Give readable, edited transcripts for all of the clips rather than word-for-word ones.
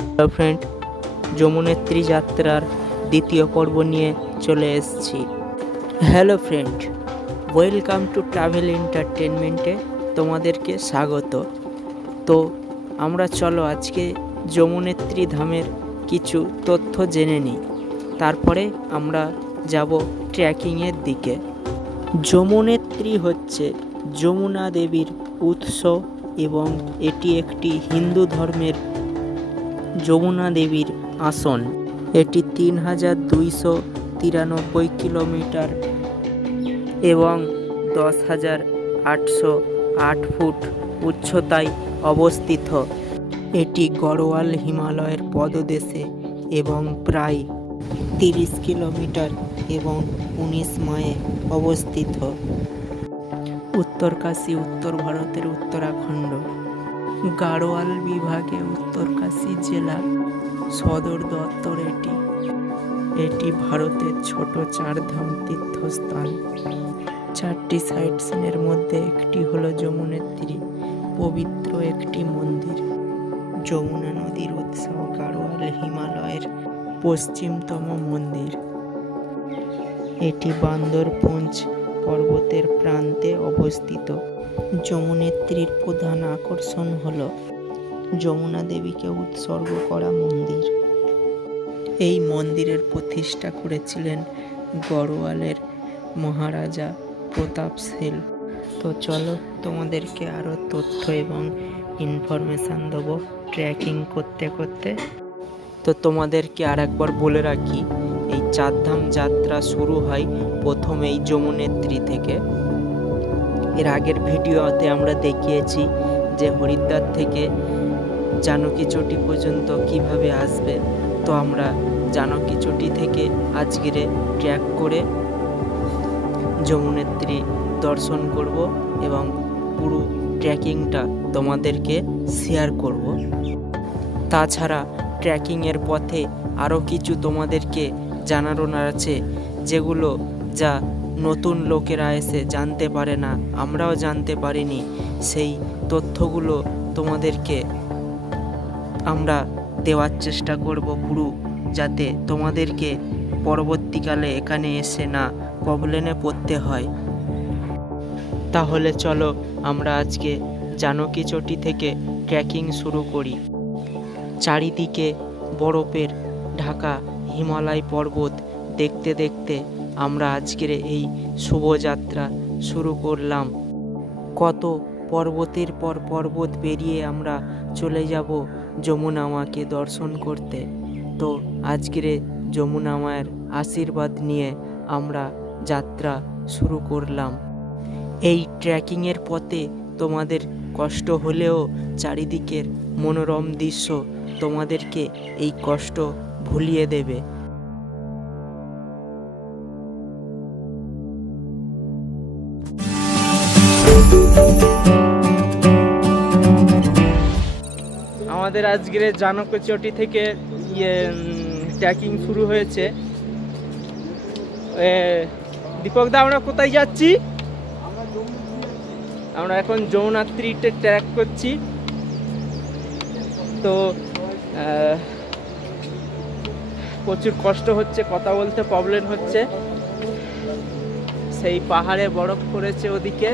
Hello friend, Yamunotri যাত্রার দ্বিতীয় পর্ব নিয়ে চলে এসেছি। Hello friend, welcome to travel এন্টারটেনমেন্টে তোমাদেরকে স্বাগত। তো আমরা চলো আজকে যমুনেত্রী ধামের কিছু তথ্য জেনে নিই, তারপরে আমরা যাব ট্রেকিংয়ের দিকে। যমুনেত্রী হচ্ছে যমুনা দেবীর উৎস এবং এটি একটি হিন্দু ধর্মের যমুনা দেবীর আসন। এটি ৩,২৯৩ কিলোমিটার এবং ১০,৮০৮ ফুট উচ্চতায় অবস্থিত। এটি গড়ওয়াল হিমালয়ের পদদেশে এবং প্রায় ৩০ কিলোমিটার এবং ১৯ মাইলে অবস্থিত। উত্তরকাশী উত্তর ভারতের উত্তরাখণ্ড গাড়োয়াল বিভাগে উত্তরকাশী জেলার সদর দপ্তর এটি। এটি ভারতের ছোট চারধাম তীর্থস্থান। 4টি সাইট সিনের মধ্যে একটি হলো যমুনেত্রী, পবিত্র একটি মন্দির। যমুনা নদীর উৎস গাড়োয়াল হিমালয়ের পশ্চিমতম মন্দির। এটি বান্দরপুঞ্জ পর্বতের প্রান্তে অবস্থিত। যমুনেত্রীর প্রধান আকর্ষণ হল যমুনা দেবীকে উৎসর্গ করা মন্দির। এই মন্দিরের প্রতিষ্ঠা করেছিলেন গড়ওয়ালের মহারাজা প্রতাপশীল। তো চলো তোমাদেরকে আরও তথ্য এবং ইনফরমেশান দেবো ট্রেকিং করতে করতে। তো তোমাদেরকে আর একবার বলে রাখি, এই চারধাম যাত্রা শুরু হয় প্রথমে এই যমুনেত্রী থেকে। এর আগের ভিডিওতে আমরা দেখিয়েছি যে হরিদ্বার থেকে জানকী চটি পর্যন্ত কিভাবে আসবে। তো আমরা জানকী চটি থেকে আজকের ট্র্যাক করে যমুনেত্রী দর্শন করব এবং পুরো ট্রেকিংটা তোমাদেরকে শেয়ার করব। তাছাড়া ট্রেকিংয়ের পথে আরও কিছু তোমাদেরকে জানানো আছে, যেগুলো যা নতুন লোকেরা এসে জানতে পারে না, আমরাও জানতে পারিনি। সেই তথ্যগুলো তোমাদেরকে আমরা দেওয়ার চেষ্টা করব পুরো, যাতে তোমাদেরকে পরবর্তীকালে এখানে এসে না প্রবলেমে পড়তে হয়। তাহলে চলো আমরা আজকে জানকী চটি থেকে ট্রেকিং শুরু করি। চারিদিকে বরফের ঢাকা হিমালয় পর্বত দেখতে দেখতে আমরা আজকের এই শুভযাত্রা শুরু করলাম। কত পর্বতের পর পর্বত পেরিয়ে আমরা চলে যাব যমুনা মাকে দর্শন করতে। তো আজকের যমুনা মায়ের আশীর্বাদ নিয়ে আমরা যাত্রা শুরু করলাম। এই ট্রেকিংয়ের পথে তোমাদের কষ্ট হলেও চারিদিকের মনোরম দৃশ্য তোমাদেরকে এই কষ্ট ভুলিয়ে দেবে। আমাদের আজকের জানকী চটি থেকে ট্রেকিং শুরু হয়েছে। দীপক দা, আমরা কোথায় যাচ্ছি? আমরা এখন যমুনেত্রীতে ট্রেক করছি। তো প্রচুর কষ্ট হচ্ছে, কথা বলতে প্রবলেম হচ্ছে। সেই পাহাড়ে বরফ পড়েছে ওদিকে,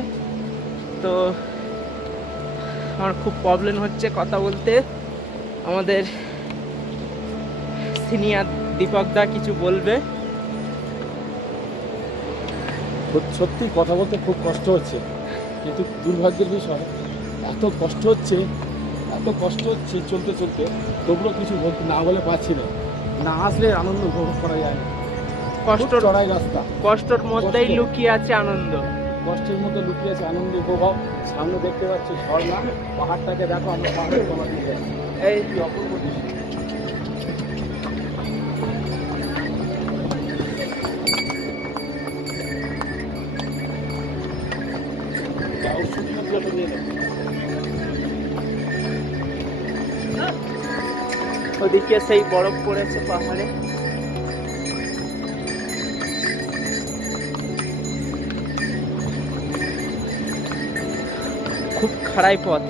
তো আমার খুব প্রবলেম হচ্ছে কথা বলতে। আমাদের সিনিয়র দীপক দা কিছু বলবে। সত্যি কথা বলতে খুব কষ্ট হচ্ছে, কিন্তু দুর্ভাগ্যের বিষয় এত কষ্ট হচ্ছে চলতে চলতে, তবুও কিছু বলতে না বলে পারছি না। না আসলে আনন্দ উপভোগ করা যায় না। কষ্ট চড়াই রাস্তা, কষ্টের মধ্যেই লুকিয়ে আছে আনন্দ। কষ্টের মধ্যে লুকিয়ে আছে আনন্দ উপভোগ। সামনে দেখতে পাচ্ছি ঝর্ণা, পাহাড়টাকে দেখো, আমরা পাহাড়ের তলা দিয়ে এই কি অপূর্ব দৃশ্য। ওদিকে সেই বরফ পড়েছে পাহাড়ে। খুব খাড়াই পথ।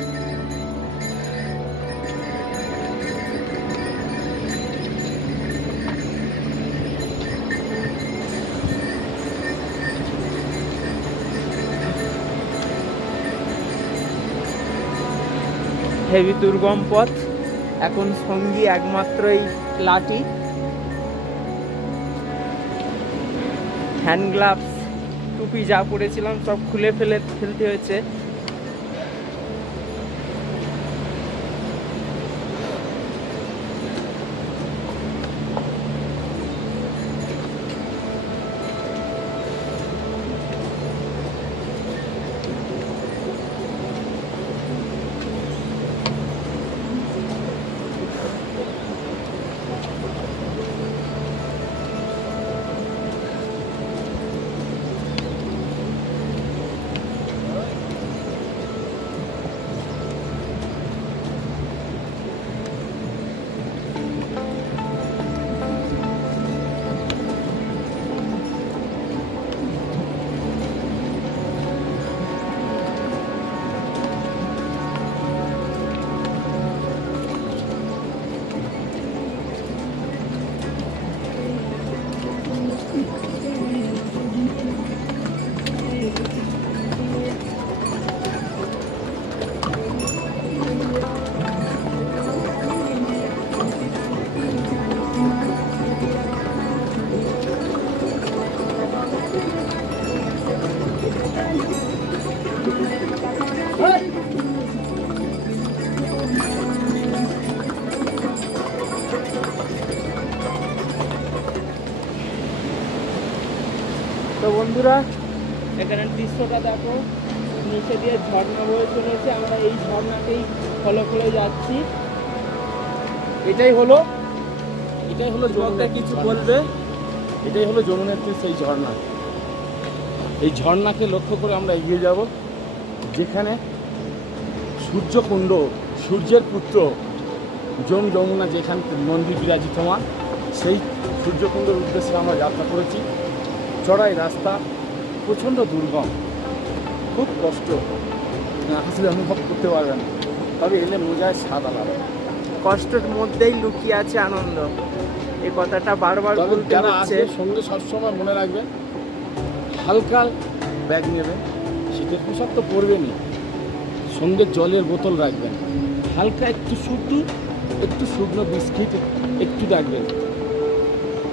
হেভি দুর্গম পথ। এখন সঙ্গী একমাত্র এই লাঠি, হ্যান্ড গ্লাভস, টুপি যা পরেছিলাম সব খুলে ফেলতে হয়েছে। তো বন্ধুরা, এখানের দৃশ্যটা দেখো, নিচে দিয়ে ঝর্ণা বয়ে চলেছে। আমরা এই ঝর্ণাকেই ফলো করে যাচ্ছি। এটাই হলো যুবকরা কিছু বলবে। এটাই হলো যমুনেত্রীর সেই ঝর্ণা। এই ঝর্ণাকে লক্ষ্য করে আমরা এগিয়ে যাব, যেখানে সূর্যকুণ্ড, সূর্যের পুত্র যমুনা যেখানে মন্দির বিরাজিতমান, সেই সূর্যকুণ্ডের উদ্দেশ্যে আমরা যাত্রা করেছি। চড়াই রাস্তা, প্রচণ্ড দুর্গম, খুব কষ্ট, আসলে অনুভব করতে পারবেন, তবে এলে মজায় স্বাদ আলাদা। কষ্টের মধ্যেই লুকিয়ে আছে আনন্দ, এই কথাটা বারবার তবে বলতে যারা হচ্ছে। আসবে সঙ্গে সবসময় মনে রাখবেন, হালকা ব্যাগ নেবেন, শীতের পোশাক তো পরবেনই, সঙ্গে জলের বোতল রাখবেন, হালকা একটু শুকনো বিস্কিট একটু রাখবেন,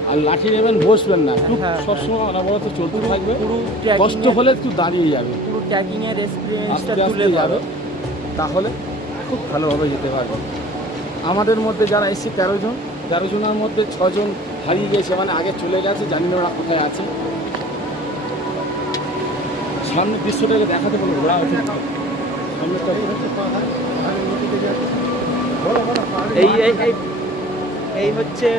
আর লাঠি নেবেন, বসবেন না, একটু হ্যাঁ, সবসময় অনবরত চলতে থাকবে। পুরো কষ্ট হলে একটু দাঁড়িয়ে যাবে, পুরো ট্র্যাকিংয়ের এক্সপিরিয়েন্সটা আস্তে তুলে আস্তে যাবে। যাবে, তাহলে খুব ভালোভাবে যেতে পারবে। আমাদের মধ্যে যারা এসছে 13 জন, 13 জনের মধ্যে 6 জন হারিয়ে গেছে, মানে আগে চলে গেছে, জানি না ওরা কোথায় আছে। সামনের দৃশ্যটাকে দেখাতে বলো, ঘোরা হচ্ছে সামনেটা। এই এই এই এই হচ্ছে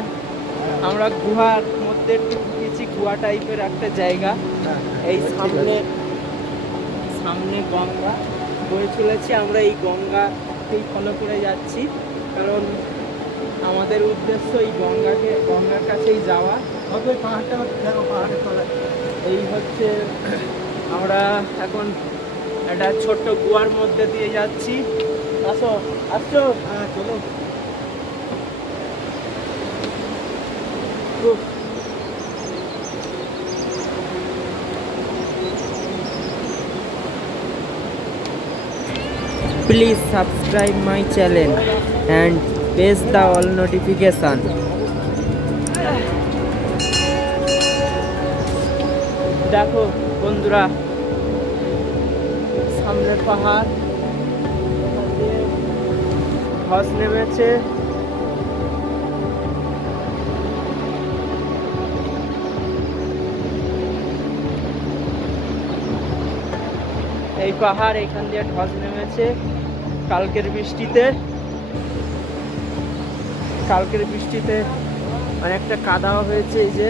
আমরা গুহার মধ্যে একটু ঢুকেছি, গুহা টাইপের একটা জায়গা। এই সামনে গঙ্গা বয়ে চলেছে। আমরা এই গঙ্গাকেই ফলো করে যাচ্ছি, কারণ আমাদের উদ্দেশ্য এই গঙ্গার কাছেই যাওয়া। এই হচ্ছে আমরা এখন একটা ছোট্ট গুহার মধ্যে দিয়ে যাচ্ছি। আসছো? হ্যাঁ, চলো। Please subscribe my channel and press the all notification. দেখো বন্ধুরা, সামনের পাহাড়, ধস নেমেছে। এই পাহাড়, এখান দিয়ে ধস নেমেছে কালকের বৃষ্টিতে অনেকটা কাদাও হয়েছে। এই যে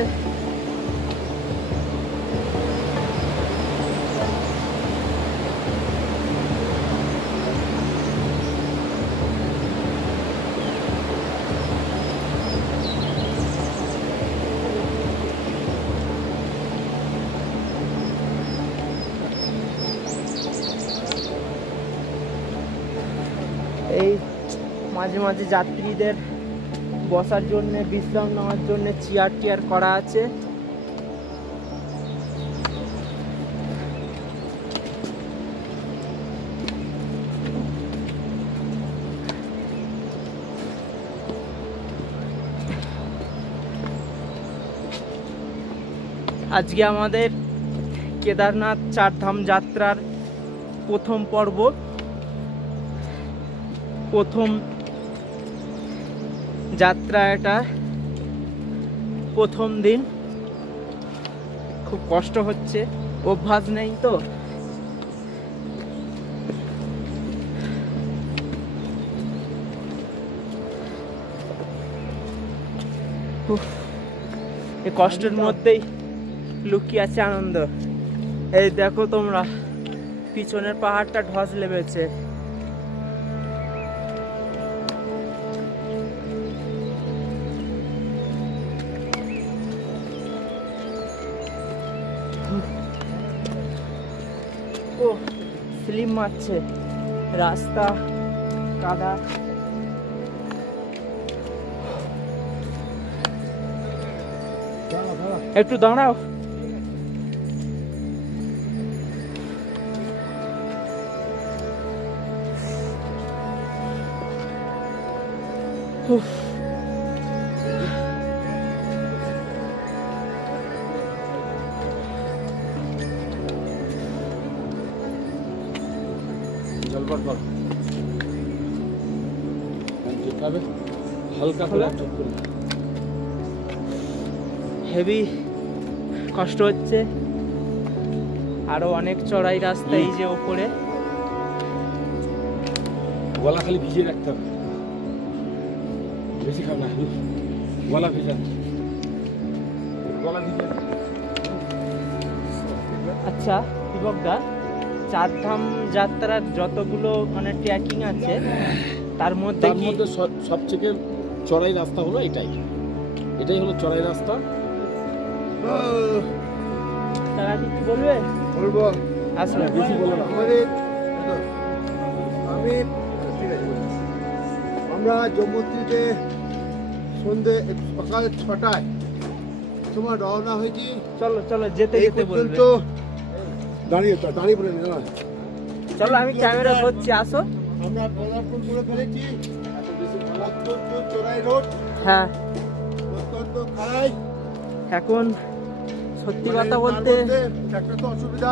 এই মাঝে মাঝে যাত্রীদের বসার জন্য, বিশ্রাম নেওয়ার জন্য চেয়ার টিয়ার করা আছে। আজকে আমাদের কেদারনাথ চারধাম যাত্রার প্রথম পর্ব, প্রথম যাত্রা, এটা প্রথম দিন। খুব কষ্ট হচ্ছে, অভ্যাস নেই তো। এই কষ্টের মধ্যেই লুকিয়ে আছে আনন্দ। এই দেখো তোমরা, পিছনের পাহাড়টা ধস লেগেছে। ও স্লিপ মারছে, রাস্তা কাদা। একটু দাঁড়াও। উফ। জলপার পর যেভাবে হালকা করে চোখ করে হেভি কষ্ট হচ্ছে, আরো অনেক চড়াই রাস্তা। এই যে ওপরে গলা খালি ভিজিয়ে রাখতে হবে, বেশি খাব না, গলা ভেজা, গলা ভিজে। আচ্ছা দীপকদা, চারধাম যাত্রার যতগুলো মানে ট্রেকিং আছে তার মধ্যে তার মধ্যে সবথেকে চড়াই রাস্তা হলো এটাই হলো চড়াই রাস্তা। তারা কি বলবে? বলবো আসলে বেশি বলো না। আমি ঠিক আছে বলছি। আমরা যমুনাতে সন্ধে সকাল 6টায় তোমার রওনা হয়েছি। চলো চলো, যেতে এই যেতে বলবে। পর্যন্ত দাঁড়িয়ে বলে না, চলো আমি ক্যামেরা করছি, আসো। আমরা পদার্পণ করে ফেলেছি। অত্যন্ত চড়াই রোড, হ্যাঁ, অত্যন্ত খারাই। এখন সত্যি মানে কথা তার বলতে মধ্যে একটা তো অসুবিধা,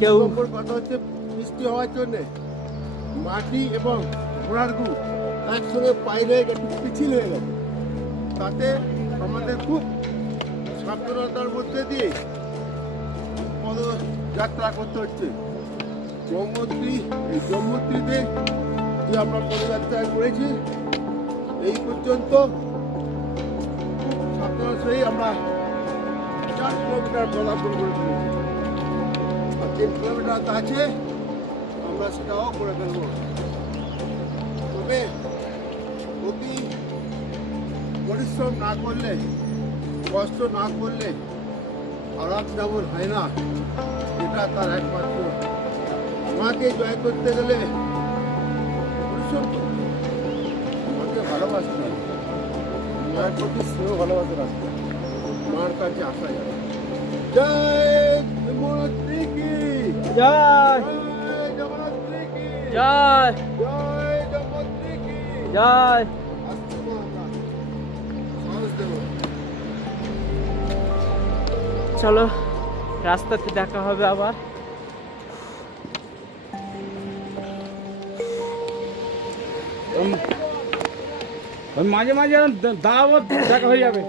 কেউ দু নম্বর কথা হচ্ছে বৃষ্টি হওয়ার জন্যে মাটি এবং ঘোড়ার গু একসঙ্গে পাইলে একটু পিছিল হয়ে গেল। তাতে আমাদের খুব সাবধানতার মধ্যে দিয়ে পদযাত্রা করতে হচ্ছে। যমুনাতে যে আমরা পদযাত্রা করেছি এই পর্যন্ত সাবধানের সহিত আমরা 4 কিলোমিটার পদার্পণ করে ফেলেছি। আর 3 কিলোমিটার আছে, আমরা সেটাও করে ফেলবো। তবে অতি পরিশ্রম না করলে, কষ্ট না করলে আরাম যেমন হয় না, এটা তার একমাত্র। মাকে জয় করতে গেলে পরিশ্রম করতে হবে। মাকে ভালোবাসতে হবে, মায়ের প্রতি স্নেহ ভালোবাসা রাখতে হবে, মার কাছে আসা যাবে। জয় যমুনাত্রী কি জয় জয়, যমুনাত্রী কি জয় জয়, যমুনাত্রী কি জয়। আসছে না, আমরা সাহস দেবো। চলো, রাস্তাতে দেখা হবে আবার। মাঝে মাঝে দাওয়াত দেখা হয়ে যাবে।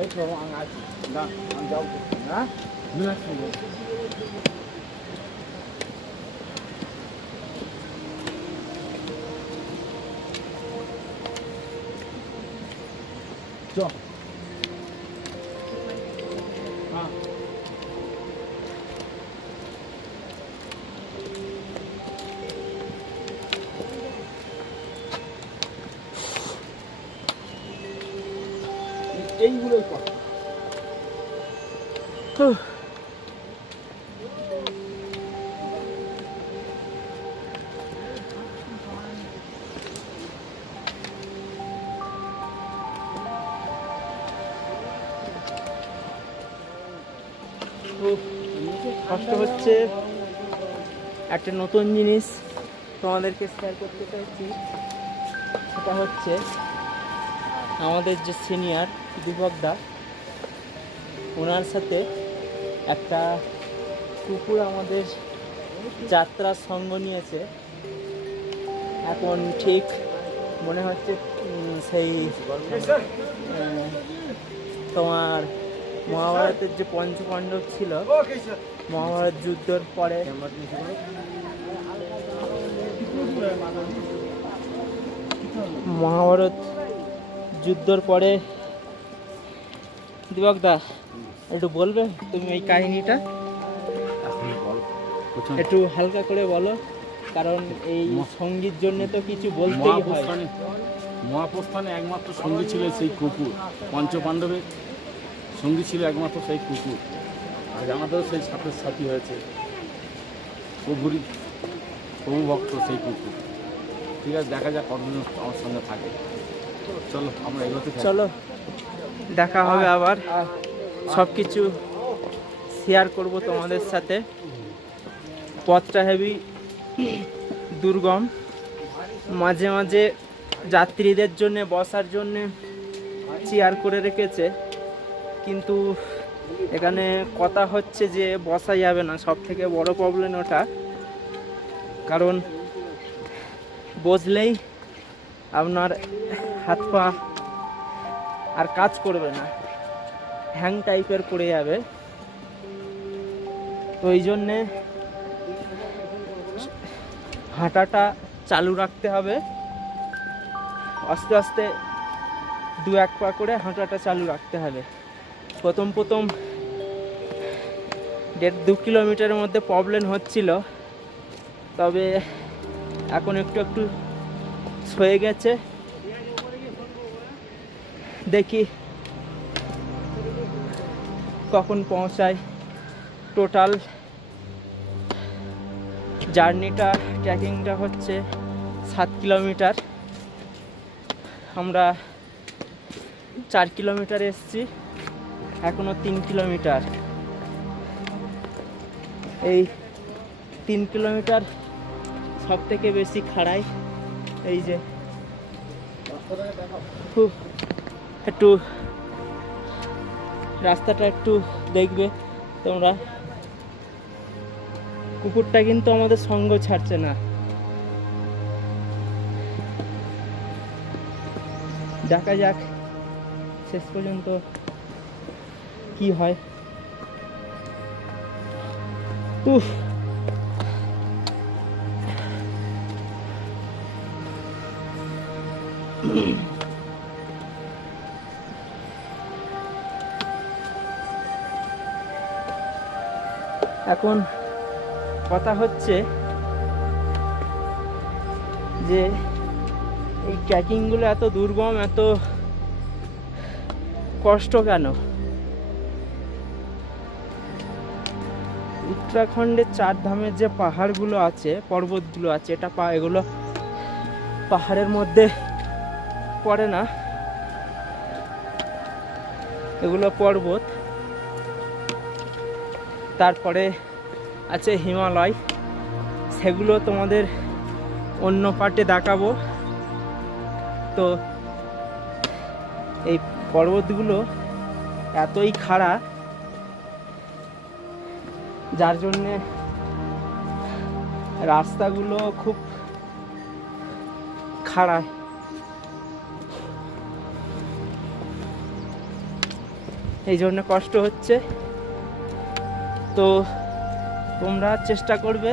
এই তো আছি না, আমি যাও না না চ। হ্যাঁ এইগুলোই কর। খুব কষ্ট হচ্ছে। একটা নতুন জিনিস তোমাদেরকে শেয়ার করতে চাইছি, সেটা হচ্ছে আমাদের যে সিনিয়র দীপকদা, ওনার সাথে একটা কুকুর আমাদের যাত্রার সঙ্গ নিয়েছে। এখন ঠিক মনে হচ্ছে সেই তোমার মহাভারতের যে পঞ্চপাণ্ডব ছিল, মহাভারত যুদ্ধের পরে দীপকদা একটু বলবে তুমি এই কাহিনীটা? একটু হালকা করে বলো, কারণ এই সঙ্গীর জন্য তো কিছু বলতেই হয়। মহাপ্রস্থানে একমাত্র সঙ্গী ছিল সেই কুকুর, পঞ্চপাণ্ডবের সঙ্গী ছিল একমাত্র সেই কুকুর। আর আমাদেরও সেই সাথে সাথী হয়েছে, প্রভু ভক্ত সেই কুকুর। ঠিক আছে, দেখা যাক কতদিন আমার সঙ্গে থাকে। চলো আমরা এগোতে থাকি। চলো, দেখা হবে আবার, সব কিছু শেয়ার করব তোমাদের সাথে। পথটা হেভি দুর্গম, মাঝে মাঝে যাত্রীদের জন্য বসার জন্য চেয়ার করে রেখেছে, কিন্তু এখানে কথা হচ্ছে যে বসা যাবে না। সব থেকে বড় প্রবলেম ওটা, কারণ বসলেই আপনার হাত পা আর কাজ করবে না, হ্যাং টাইপের পড়ে যাবে। তো এই জন্যে হাঁটাটা চালু রাখতে হবে, আস্তে আস্তে 2-1 পা করে হাঁটাটা চালু রাখতে হবে। প্রথম 1.5-2 কিলোমিটারের মধ্যে প্রবলেম হচ্ছিল, তবে এখন একটু সয়ে গেছে। দেখি কখন পৌঁছায়। টোটাল জার্নিটা, ট্রেকিংটা হচ্ছে 7 কিলোমিটার। আমরা 4 কিলোমিটার এসেছি, এখনো 3 কিলোমিটার। এই 3 কিলোমিটার সব থেকে বেশি খাড়াই। এই যে একটু রাস্তাটা একটু দেখবে তোমরা। কুকুরটা কিন্তু আমাদের সঙ্গ ছাড়ছে না। দেখা যাক শেষ পর্যন্ত কি হয়। উফ, এখন কথা হচ্ছে যে এই ট্রেকিংগুলো এত দুর্গম, এত কষ্ট কেন? উত্তরাখণ্ডের 4 ধামের যে পাহাড়গুলো আছে, পর্বতগুলো আছে, এগুলো পাহাড়ের মধ্যে পড়ে না, এগুলো পর্বত। তারপরে আছে হিমালয়, সেগুলো তোমাদের অন্য পার্টে দেখাবো। তো এই পর্বতগুলো এতই খাড়া, যার জন্যে রাস্তাগুলো খুব খাড়া। এই জন্য কষ্ট হচ্ছে। তো তোমরা চেষ্টা করবে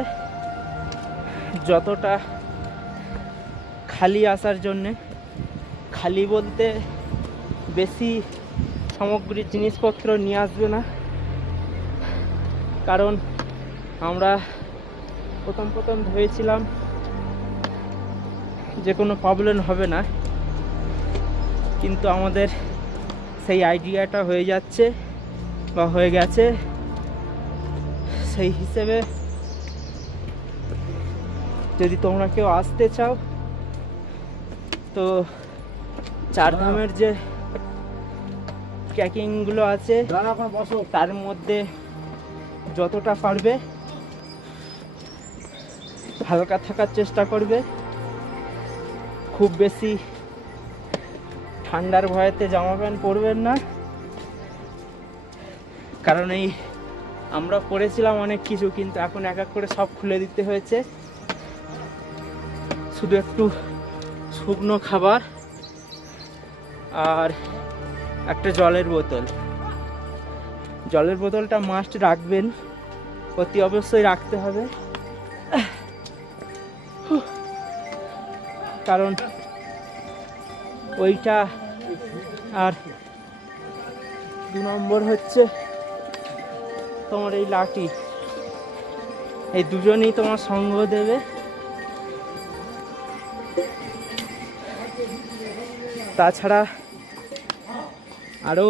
যতটা খালি আসার জন্যে। খালি বলতে বেশি সামগ্রী জিনিসপত্র নিয়ে আসবে না, কারণ আমরা প্রথম ভেবেছিলাম যে কোনো প্রবলেম হবে না, কিন্তু আমাদের সেই আইডিয়াটা হয়ে যাচ্ছে বা হয়ে গেছে। সেই হিসেবে যদি তোমরা কেউ আসতে চাও, তো 4 ধামের যে ট্রেকিংগুলো আছে তার মধ্যে যতটা পারবে হালকা থাকার চেষ্টা করবে। খুব বেশি ঠান্ডার ভয়েতে জামা প্যান্ট পরবেন না, কারণ এই আমরা পরেছিলাম অনেক কিছু, কিন্তু এখন এক এক করে সব খুলে দিতে হয়েছে। শুধু একটু শুকনো খাবার আর একটা জলের বোতল। জলের বোতলটা মাস্ট রাখবেন, অতি অবশ্যই রাখতে হবে, কারণ ওইটা আর 2 নম্বর হচ্ছে তোমার এই লাঠি, এই দুজনেই তোমার সঙ্গ দেবে। তাছাড়া আরও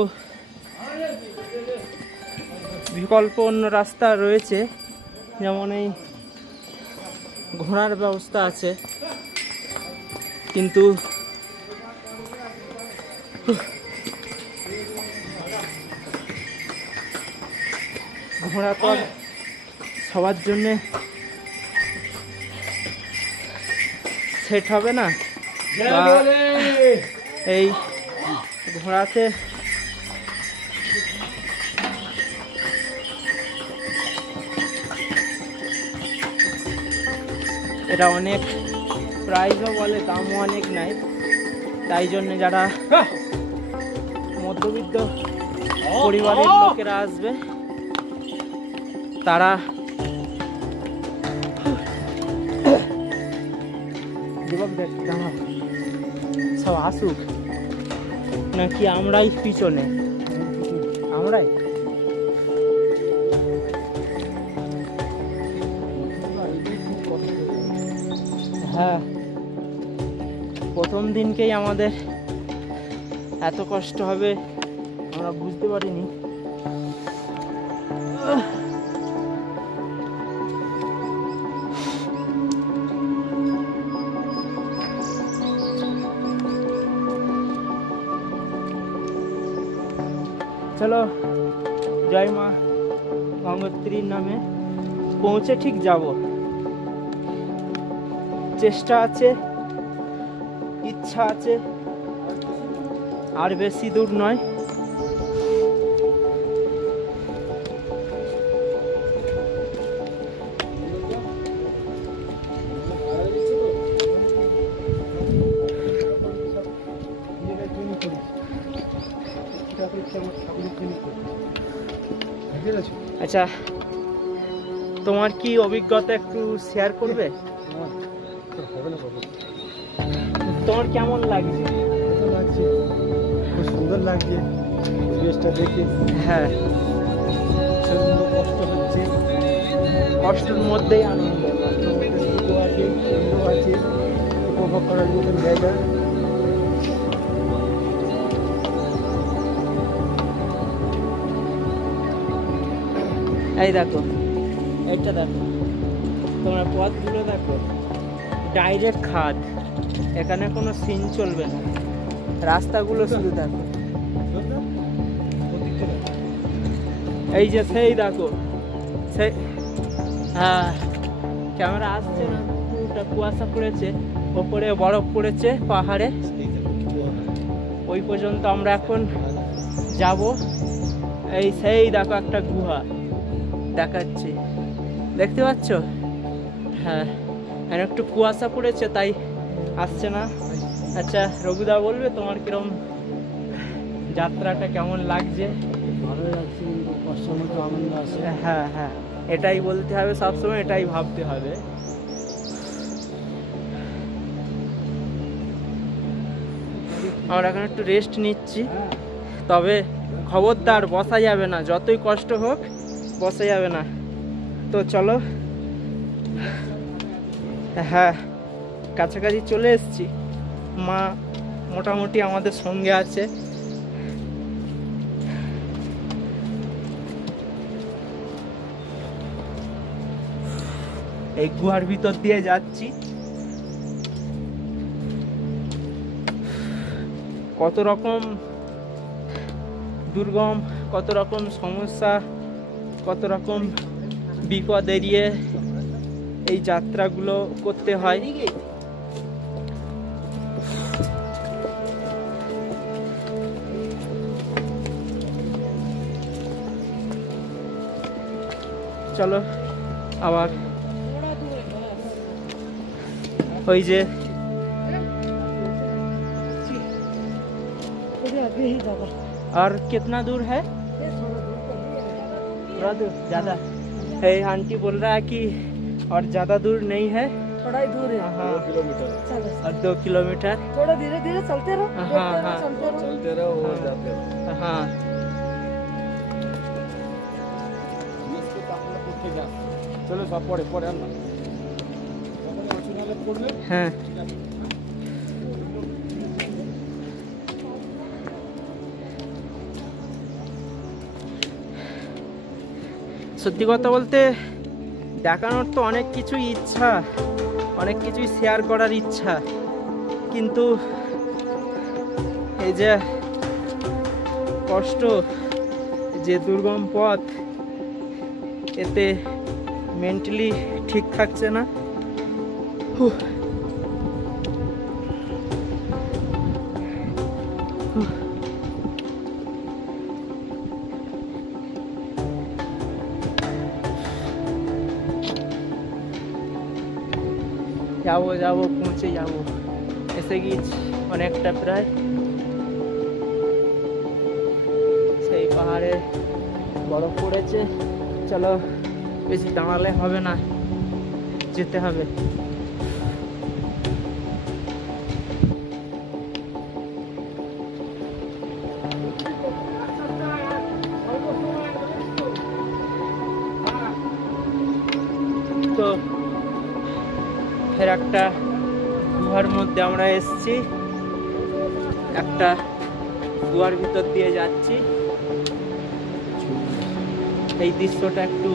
বিকল্প অন্য রাস্তা রয়েছে, যেমন এই ঘোড়ার ব্যবস্থা আছে, কিন্তু ঘোড়া তো আর সবার জন্যে সেট হবে না। এই ঘোড়াতে এটা অনেক প্রাইসও বলে, দামও অনেক নেয়, তাই জন্য যারা মধ্যবিত্ত পরিবারের লোকেরা আসবে তারা সব আসুক, নাকি আমরাই পিছনে? আমরাই হ্যাঁ, প্রথম দিনকেই আমাদের এত কষ্ট হবে আমরা বুঝতে পারিনি। চলো, জয় মা গঙ্গোত্রীর নামে পৌঁছে ঠিক যাব। চেষ্টা আছে, ইচ্ছা আছে, আর বেশি দূর নয়। আচ্ছা, তোমার কি অভিজ্ঞতা একটু শেয়ার করবে? তোমার কেমন লাগছে? খুব সুন্দর লাগছে পরিবেশটা দেখে। হ্যাঁ, কষ্ট হচ্ছে, কষ্টের মধ্যেই আনন্দ। কষ্টের মধ্যে সুখও আছে, সুন্দর আছে, উপভোগ করার মতন জায়গা। এই দেখো, এটা দেখো, তোমরা পথগুলো দেখো, ডাইরেক্ট খাদ, এখানে কোনো সিন চলবে না। রাস্তাগুলো শুধু দেখো, এই যে সেই দেখো, সেই হ্যাঁ, ক্যামেরা আসছে না, পুরোটা কুয়াশা পড়েছে, ওপরে বরফ পড়েছে পাহাড়ে, ওই পর্যন্ত আমরা এখন যাব। এই সেই দেখো একটা গুহা দেখাচ্ছি, দেখতে পাচ্ছ? হ্যাঁ, আর একটু কুয়াশা পড়েছে তাই আসছে না। আচ্ছা, রঘুদা বলবে তোমার কিরম যাত্রাটা কেমন লাগছে? ভালো লাগছে, কিন্তু কষ্টের মধ্যে আনন্দ আছে। হ্যাঁ হ্যাঁ, এটাই বলতে হবে সবসময়, এটাই ভাবতে হবে। আমরা এখন একটু রেস্ট নিচ্ছি, তবে খবরদার বসা যাবে না, যতই কষ্ট হোক বসা যাবে না। তো চলো, হ্যাঁ কাছাকাছি চলে এসেছি, মা মোটামুটি আমাদের সঙ্গে আছে। এই গুহার ভিতর দিয়ে যাচ্ছি, কত রকম দুর্গম, কত রকম সমস্যা, কত রকম বিপদ এড়িয়ে এই যাত্রাগুলো করতে হয়। চলো আবার ওই যে और कितना दूर है? थोड़ा दूर ज्यादा है। आंटी बोल रहा है कि और ज्यादा दूर नहीं है, थोड़ा ही दूर है। हाँ 2 किलोमीटर चलो और 2 किलोमीटर। थोड़ा धीरे धीरे चलते रहो। हाँ, हाँ। चलते रहो। चलते रहो और हाँ। जाते रहो। हाँ জিনিসকে তো আপনারা করতে যান। চলো সব পরে পরে আর না যখন অচুনালে পড়লে হ্যাঁ ঠিক আছে। সত্যি কথা বলতে দেখানোর তো অনেক কিছুই ইচ্ছা, অনেক কিছুই শেয়ার করার ইচ্ছা, কিন্তু এই যে কষ্ট, যে দুর্গম পথ, এতে মেন্টালি ঠিক থাকছে না। হুহ। হুহ। যাবো যাবো পৌঁছে যাবো, এসে গিয়েছি অনেকটা প্রায়। সেই পাহাড়ে বরফ পড়েছে, চলো বেশি দাঁড়ালে হবে না, যেতে হবে। তো ফের একটা গুহার মধ্যে আমরা এসেছি, একটা গুহার ভিতর দিয়ে যাচ্ছি। এই দৃশ্যটা একটু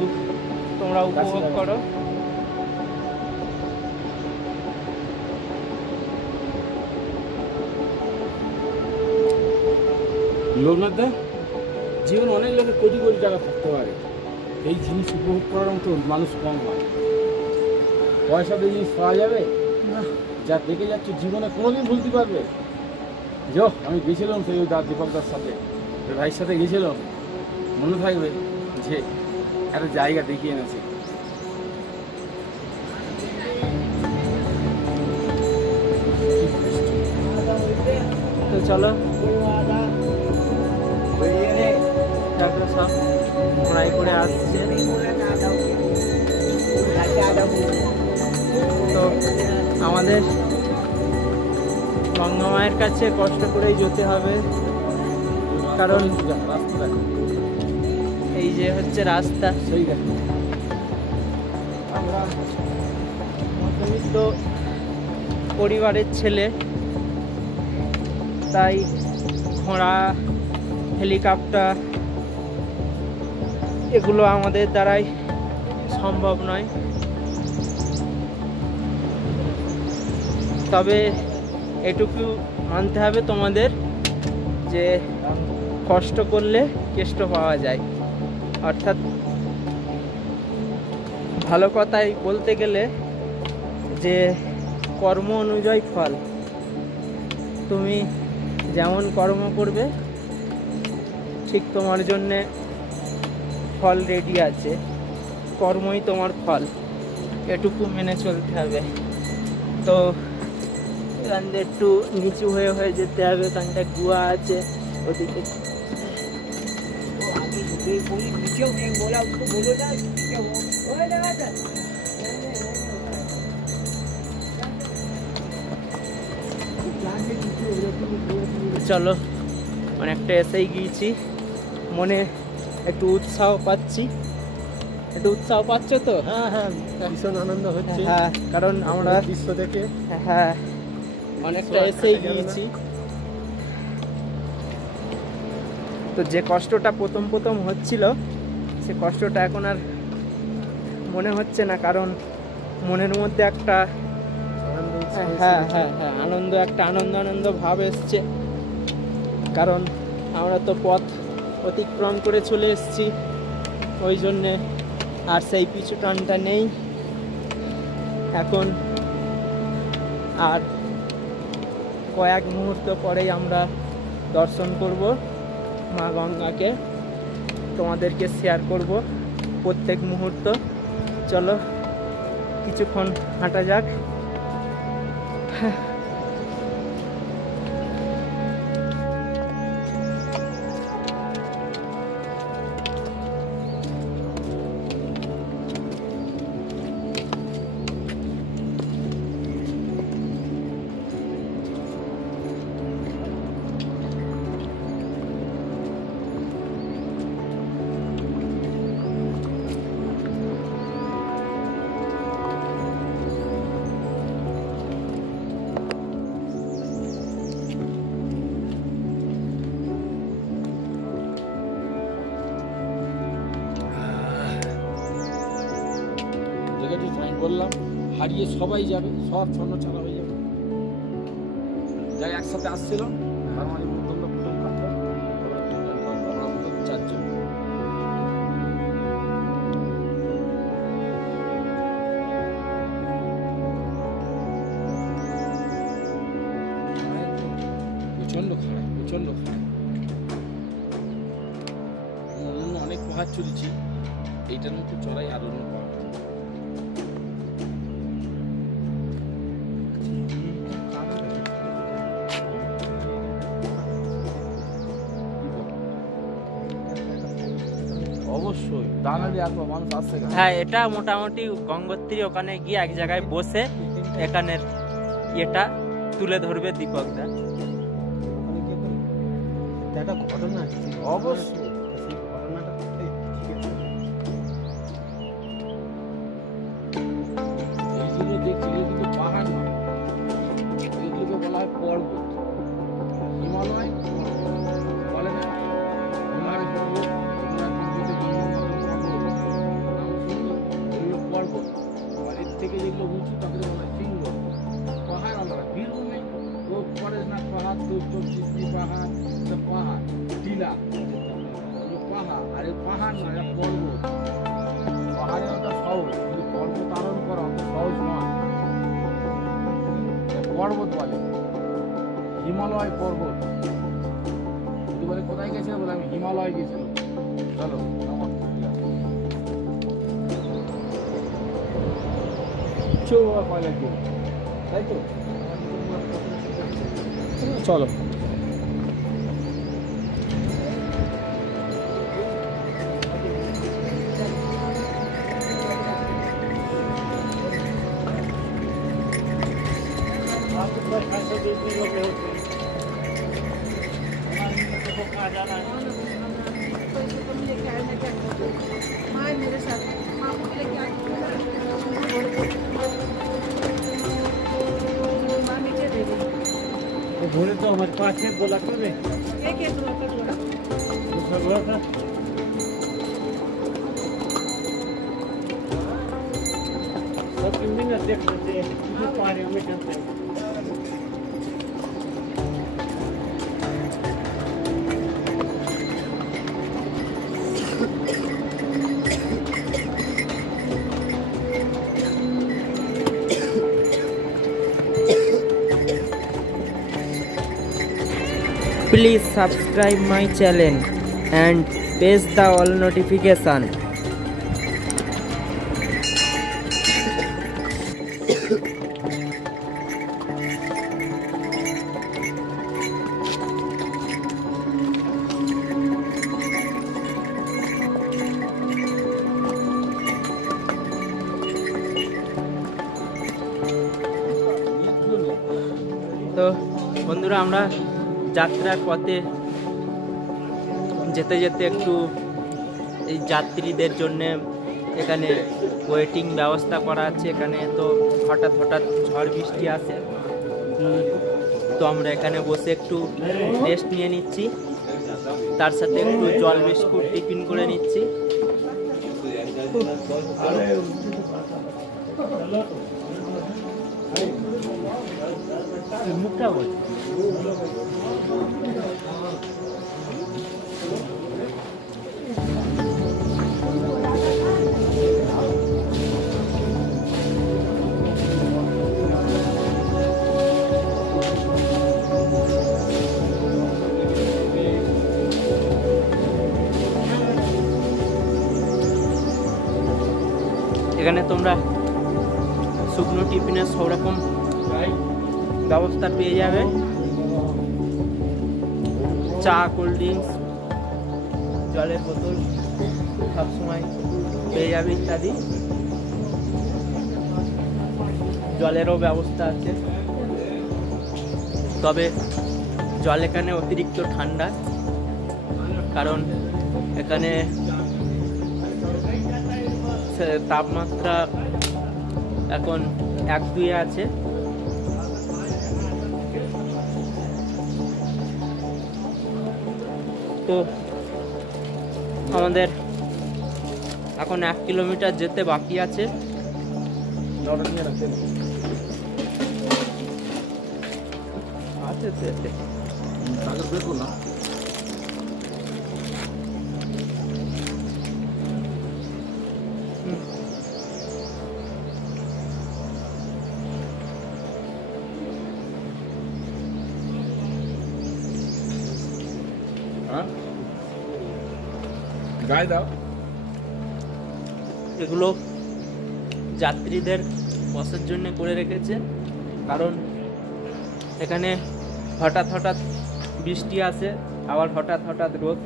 তোমরা উপভোগ করো। লোকনাথদা, জীবন অনেক লোকের কোটি কোটি টাকা থাকতে পারে, এই জিনিস উপভোগ করার মতো মানুষ কম হয়। পয়সাতে জিনিস পাওয়া যাবে না, যা দেখে যাচ্ছ জীবনে কোনোদিন ভুলতে পারবে। যো আমি গেছিলাম সেই দীপকদার সাথে, ওই ভাইয়ের সাথে গেছিলাম, মনে থাকবে যে একটা জায়গা দেখিয়ে এনেছে। তো চলো দেখো সব ঘোড়াই করে আসছে। তো আমাদের গঙ্গা মায়ের কাছে কষ্ট করেই যেতে হবে, কারণ রাস্তা দেখো, এই যে হচ্ছে রাস্তা। সেই দেখো আমরা মধ্যবিত্ত পরিবারের ছেলে, তাই ঘোড়া, হেলিকপ্টার এগুলো আমাদের দ্বারাই সম্ভব নয়। তবে এটুকু মানতে হবে তোমাদের যে কষ্ট করলে কেষ্ট পাওয়া যায়, অর্থাৎ ভালো কথাই বলতে গেলে যে কর্ম অনুযায়ী ফল। তুমি যেমন কর্ম করবে ঠিক তোমার জন্যে ফল রেডি আছে, কর্মই তোমার ফল, এটুকু মেনে চলতে হবে। তো এখান থেকে একটু নিচু হয়ে হয়ে যেতে হবে, এখানটা গুহা আছে ওদিকে। চলো অনেকটা এসেই গিয়েছি, মনে একটু উৎসাহ পাচ্ছি। একটু উৎসাহ পাচ্ছ তো? হ্যাঁ হ্যাঁ, ভীষণ আনন্দ হচ্ছে। হ্যাঁ, কারণ আমরা দৃশ্য দেখে হ্যাঁ অনেকটা এসেই গিয়েছি। তো যে কষ্টটা প্রথম হচ্ছিল, সে কষ্টটা এখন আর মনে হচ্ছে না, কারণ মনের মধ্যে একটা আনন্দ ভাব এসছে। কারণ আমরা তো পথ অতিক্রম করে চলে এসেছি, ওই জন্যে আর সেই পিছু টানটা নেই এখন। আর কয়েক মুহূর্ত পরেই আমরা দর্শন করব মা গঙ্গাকে, তোমাদেরকে শেয়ার করব প্রত্যেক মুহূর্ত। চলো কিছুক্ষণ হাঁটা যাক। দেখেছিস আমি বললাম হারিয়ে সবাই যাবে, সব ছন্ন ছাড়া হয়ে যাবে। যাই একসাথে আসছিল তার মানে প্রথম কুটুম কাটলো, আমরা প্রথম চারজন। প্রচন্ড খারাপ, প্রচন্ড খারাপ। অন্য অনেক পাহাড় চলেছি, এইটার মধ্যে চড়াই আর অন্য পাহাড়। অবশ্যই দানালি এত মানুষ আসছে কেন? হ্যাঁ, এটা মোটামুটি গঙ্গোত্রী, ওখানে গিয়ে এক জায়গায় বসে এখানের এটা তুলে ধরবে দীপক দা। একটা ঘটনা আছে, অবশ্যই সেই ঘটনাটা ঠিক আছে। এইগুলো দেখছি, এগুলো কিন্তু পাহাড় নয়, এগুলোকে বলা হয় পর্বত। হিমালয় পর্বত বলে না, হিমালয় পর্বত, হিমালয় পর্বতে এগুলো পর্বত। আর এর থেকে যেগুলো উঁচু তাদের বলা হয় শৃঙ্গ। পাহাড় আলাদা, বীরভূমে তো পরেশনাথ পাহাড়, তো সিদ্ধি পাহাড়, এটা পাহাড় টিলা, এগুলো পাহাড়। আর এই পাহাড় নয়, এটা পর্বত। পাহাড়ে ওটা সহজ, কিন্তু পর্বত আরোহণ করা অত সহজ নয়। পর্বত বলে, হিমালয় পর্বত। যদি বলে কোথায় গেছিল, বলে আমি হিমালয় গেছিলাম। চলো তাই তো, চলো। माँ मेरे साथ माँ को लेके आई माँ नीचे दे दी भोले तो हमारे पास है, बोला कर रहे एक एक रोका थोड़ा बोला था। सब मिनट देख लेते हैं, किसी पारे में चलते हैं। Please subscribe my channel and press the all notification. তো বন্ধুরা, আমরা যাত্রার পথে যেতে যেতে একটু এই যাত্রীদের জন্য এখানে ওয়েটিং ব্যবস্থা করা আছে। এখানে তো হঠাৎ হঠাৎ ঝড় বৃষ্টি আসে, তো আমরা এখানে বসে একটু রেস্ট নিয়ে নিচ্ছি, তার সাথে একটু জল বিস্কুট টিফিন করে নিচ্ছি। मुक्का बोल এখানে তোমরা শুকনো টিফিনের সব রকম ব্যবস্থা পেয়ে যাবে, চা, কোল্ড ড্রিঙ্কস, জলের বোতল সবসময় পেয়ে যাবে ইত্যাদি। জলেরও ব্যবস্থা আছে, তবে জল এখানে অতিরিক্ত ঠান্ডা, কারণ এখানে তাপমাত্রা এখন 1-2 আছে। তো আমাদের এখন 1 কিলোমিটার যেতে বাকি আছে। আছে তো এতে। হুম। গায়ে দাও। এগুলো যাত্রীদের বসার জন্য করে রেখেছে, কারণ এখানে হঠাৎ হঠাৎ বৃষ্টি আসে, আবার হঠাৎ হঠাৎ রোদ।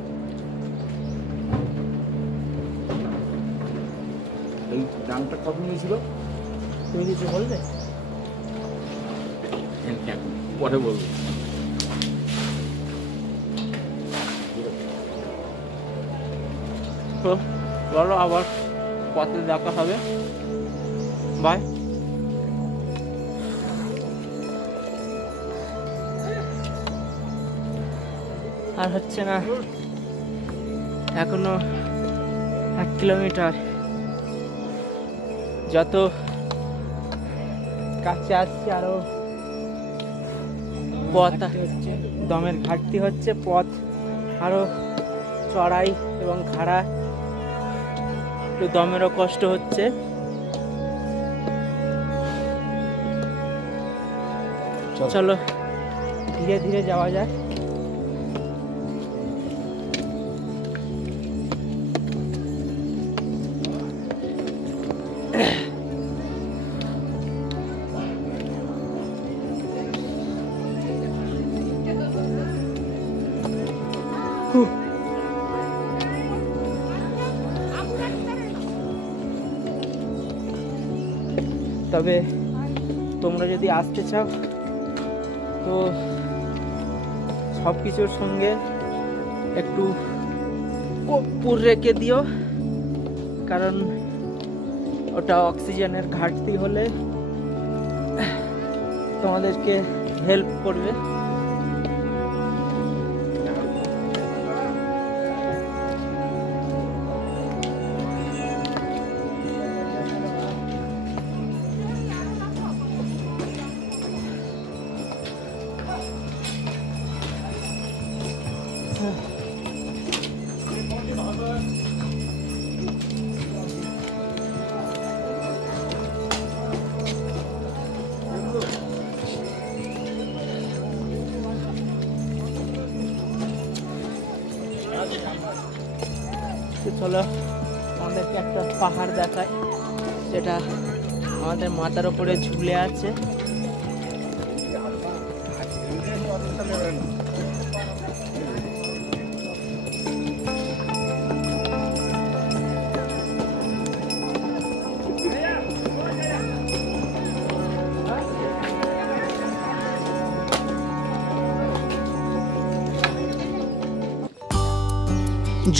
এই দামটা কত নিয়েছিল? তুমি কিছু বলবে? পরে বলবো। তো চলো, আবার পথে দেখা হবে। বাই। আর হচ্ছে না, এখনো 1 কিলোমিটার। যত কাছে আসছে আরো পথ দমের ঘাটতি হচ্ছে, পথ আরো চড়াই এবং খাড়া, একটু দমেরও কষ্ট হচ্ছে। চলো ধীরে ধীরে যাওয়া যাক। তবে তোমরা যদি আসতে চাও তো সব কিছুর সঙ্গে একটু কর্পূর রেখে দিও, কারণ ওটা অক্সিজেনের ঘাটতি হলে তোমাদেরকে হেল্প করবে। তো চলো আমাদেরকে একটা পাহাড় দেখায়, যেটা আমাদের মাথার উপরে ঝুলে আছে।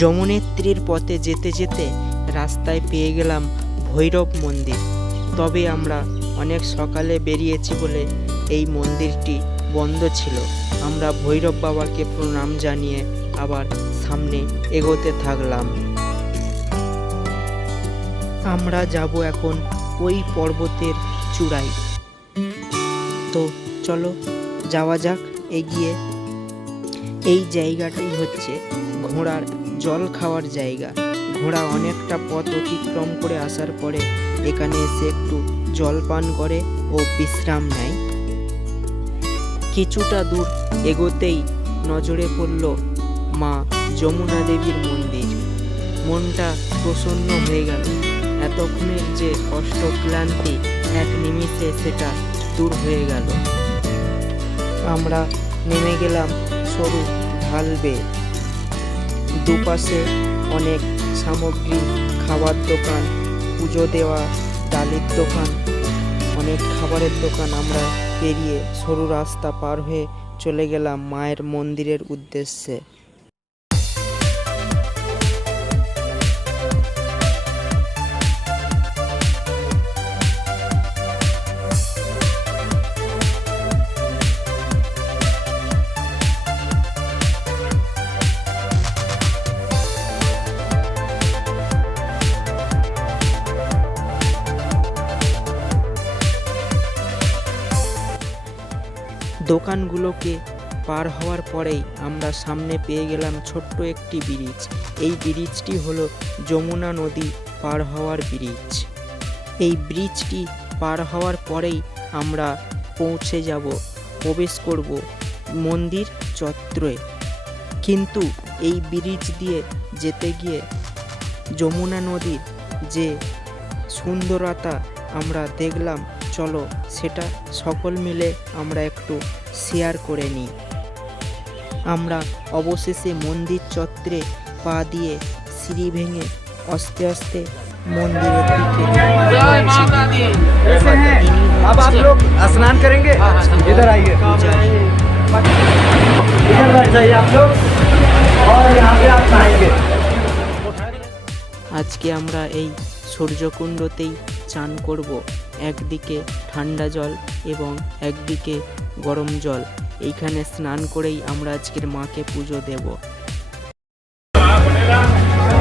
যমুনেত্রীর পথে যেতে যেতে রাস্তায় পেয়ে গেলাম ভৈরব মন্দির। তবে আমরা অনেক সকালে বেরিয়েছি বলে এই মন্দিরটি বন্ধ ছিল। আমরা ভৈরব বাবাকে প্রণাম জানিয়ে আবার সামনে এগোতে থাকলাম। আমরা যাব এখন ওই পর্বতের চূড়ায়। তো চলো যাওয়া যাক এগিয়ে। এই জায়গাটাই হচ্ছে ঘোড়ার জল খাওয়ার জায়গা। ঘোড়া অনেকটা পথ অতিক্রম করে আসার পরে এখানে এসে একটু জল পান করে ও বিশ্রাম নেয়। কিছুটা দূর এগোতেই নজরে পড়ল মা যমুনা দেবীর মন্দির। মনটা প্রসন্ন হয়ে গেল। এতক্ষণের যে কষ্ট ক্লান্তি এক নিমিষে সেটা দূর হয়ে গেল। আমরা নেমে গেলাম সরু ঢাল বেয়ে। দুপাশে অনেক সামগ্রী, খাবার দোকান, পুজো দেওয়া, ডালির দোকান, অনেক খাবারের দোকান। আমরা পেরিয়ে সরু রাস্তা পার হয়ে চলে গেলাম মায়ের মন্দিরের উদ্দেশ্যে। দোকানগুলোকে পার হওয়ার পরেই আমরা সামনে পেয়ে গেলাম ছোট্ট একটি ব্রিজ। এই ব্রিজটি হলো যমুনা নদী পার হওয়ার ব্রিজ। এই ব্রিজটি পার হওয়ার পরেই আমরা পৌঁছে যাব, প্রবেশ করব মন্দির চত্বরে। কিন্তু এই ব্রিজ দিয়ে যেতে গিয়ে যমুনা নদীর যে সুন্দরতা আমরা দেখলাম, চলো সেটা সকল মিলে আমরা একটু শেয়ার করে নিই। আমরা অবশেষে মন্দির চত্বরে পা দিয়ে সিঁড়ি ভেঙে আস্তে আস্তে মন্দিরের দিকে अब आप लोग स्नान करेंगे, इधर आइए, इधर बैठ जाइए आप लोग और यहाँ पे आप नहाएंगे। আজকে আমরা এই সূর্যকুণ্ডতেই চান করব। একদিকে ঠান্ডা জল এবং একদিকে গরম জল। এইখানে স্নান করেই আমরা আজকের মাকে পুজো দেব।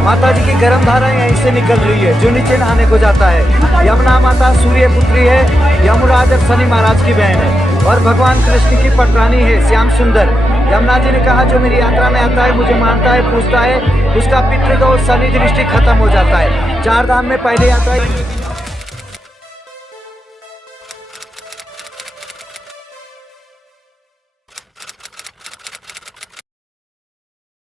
माता जी की गर्म धारा यहीं से निकल रही है, जो नीचे नहाने को जाता है। यमुना माता सूर्य पुत्री है, यमराज और शनि महाराज की बहन है और भगवान कृष्ण की पटरानी है श्याम सुंदर। यमुना जी ने कहा जो मेरी यात्रा में आता है, मुझे मानता है, पूछता है, उसका पितृदोष शनि दृष्टि खत्म हो जाता है। चार धाम में पहले यात्रा